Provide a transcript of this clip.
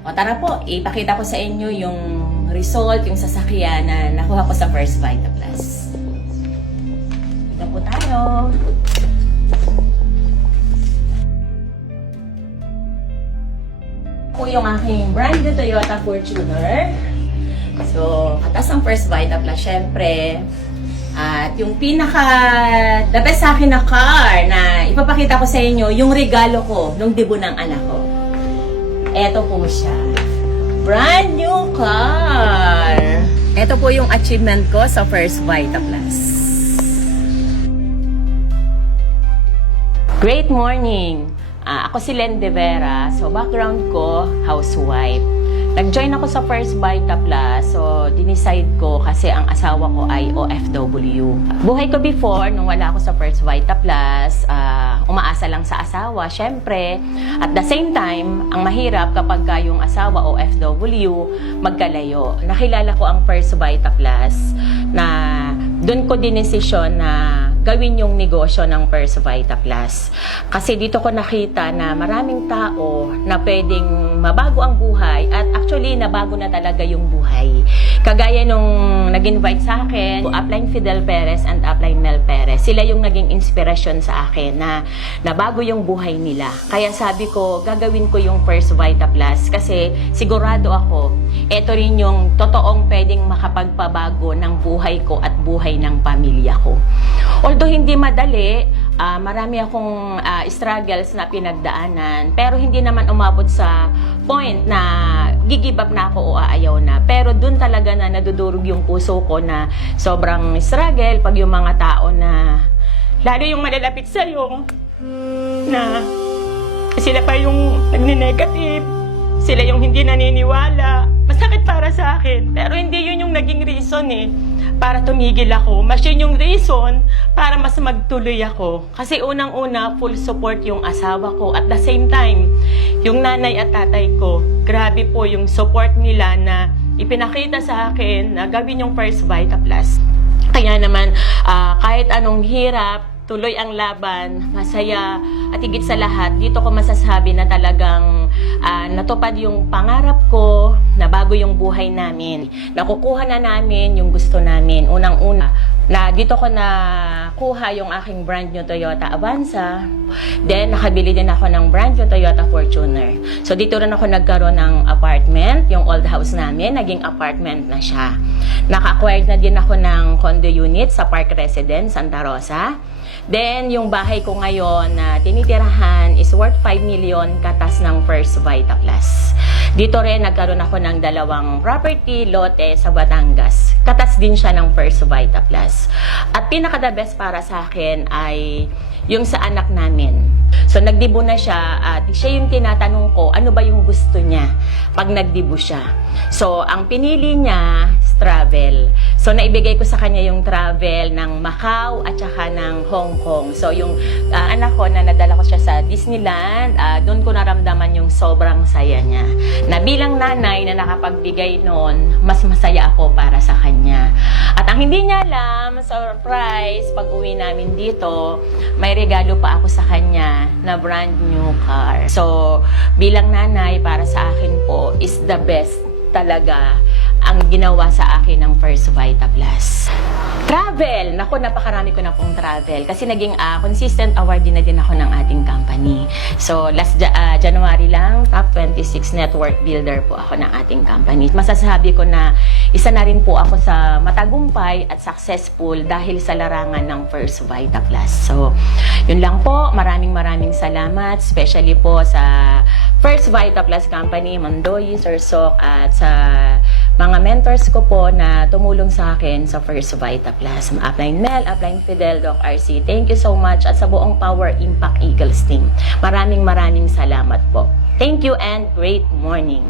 O tara po, ipakita ko sa inyo yung result, yung sasakyan na nakuha ko sa First Vita Plus. Ito po tayo. Ito po yung aking brand new Toyota Fortuner. So, katas ang First Vita Plus, syempre. At yung the best sa akin na car na ipapakita ko sa inyo, yung regalo ko nung debut ng anak ko. Eto po siya. Brand new car. Eto po yung achievement ko sa First Vita Plus. Great morning! Ako si Len De Vera. So, background ko, housewife. Nag-join ako sa First Vita Plus, so dinicide ko kasi ang asawa ko ay OFW. Buhay ko before, nung wala ako sa First Vita Plus, umaasa lang sa asawa, syempre. At the same time, ang mahirap kapag yung asawa OFW, magkalayo. Nakilala ko ang First Vita Plus na doon ko dinesisyon na gawin yung negosyo ng First Vita Plus. Kasi dito ko nakita na maraming tao na pwedeng mabago ang buhay at actually nabago na talaga yung buhay. Kagaya nung nag-invite sa akin, Upline Fidel Perez and Upline Mel Perez. Sila yung naging inspirasyon sa akin na nabago yung buhay nila. Kaya sabi ko, gagawin ko yung First Vita Plus kasi sigurado ako, ito rin yung totoong pwedeng makapagpabago ng buhay ko at buhay ng pamilya ko. Although hindi madali, marami akong struggles na pinagdaanan, pero hindi naman umabot sa point na gigib up na ako o aayaw na. Pero dun talaga na nadudurog yung puso ko na sobrang struggle pag yung mga tao na, lalo yung malalapit sa'yo, na sila pa yung nagne-negative, sila yung hindi naniniwala. Masakit para sa akin, pero hindi yun yung naging reason para tumigil ako. Mas yun yung reason para mas magtuloy ako. Kasi unang-una, full support yung asawa ko. At the same time, yung nanay at tatay ko, grabe po yung support nila na ipinakita sa akin na gawin yung First Vita Plus. Kaya naman, kahit anong hirap, tuloy ang laban, masaya, at higit sa lahat, dito ko masasabi na talagang natupad yung pangarap ko, na bago yung buhay namin. Nakukuha na namin yung gusto namin. Unang-una, na dito ko nakuha yung aking brand new Toyota Avanza. Then, nakabili din ako ng brand new Toyota Fortuner. So, dito rin ako nagkaroon ng apartment. Yung old house namin, naging apartment na siya. Naka-acquired na din ako ng condo unit sa Park Residence, Santa Rosa. Then, yung bahay ko ngayon na tinitirahan is worth 5 million katas ng First Vita Plus. Dito rin, nagkaroon ako ng 2 property, lote sa Batangas. Katas din siya ng First Vita Plus. At pinaka-the best para sa akin ay yung sa anak namin. So, nagdibo na siya at siya yung tinatanong ko, ano ba yung gusto niya pag nagdibo siya. So, ang pinili niya is travel. So, naibigay ko sa kanya yung travel ng Macau at saka ng Hong Kong. So, yung anak ko na nadala ko siya sa Disneyland, doon ko naramdaman yung sobrang saya niya. Na bilang nanay na nakapagbigay noon, mas masaya ako para sa kanya. At ang hindi niya alam, surprise, pag uwi namin dito, may regalo pa ako sa kanya na brand new car. So, bilang nanay, para sa akin po, is the best talaga ang ginawa sa akin ng First Vita Plus. Travel! Naku, napakarami ko na pong travel. Kasi naging consistent awardee na din ako ng ating company. So, last January lang, top 26 network builder po ako ng ating company. Masasabi ko na isa na rin po ako sa matagumpay at successful dahil sa larangan ng First Vita Plus. So, yun lang po. Maraming salamat. Especially po sa First Vita Plus Company, Mandoy, Sir Sok, at sa mga mentors ko po na tumulong sa akin sa First Vita Plus. Upline Mel, Upline Fidel, Doc RC. Thank you so much at sa buong Power Impact Eagles team. Maraming salamat po. Thank you and great morning.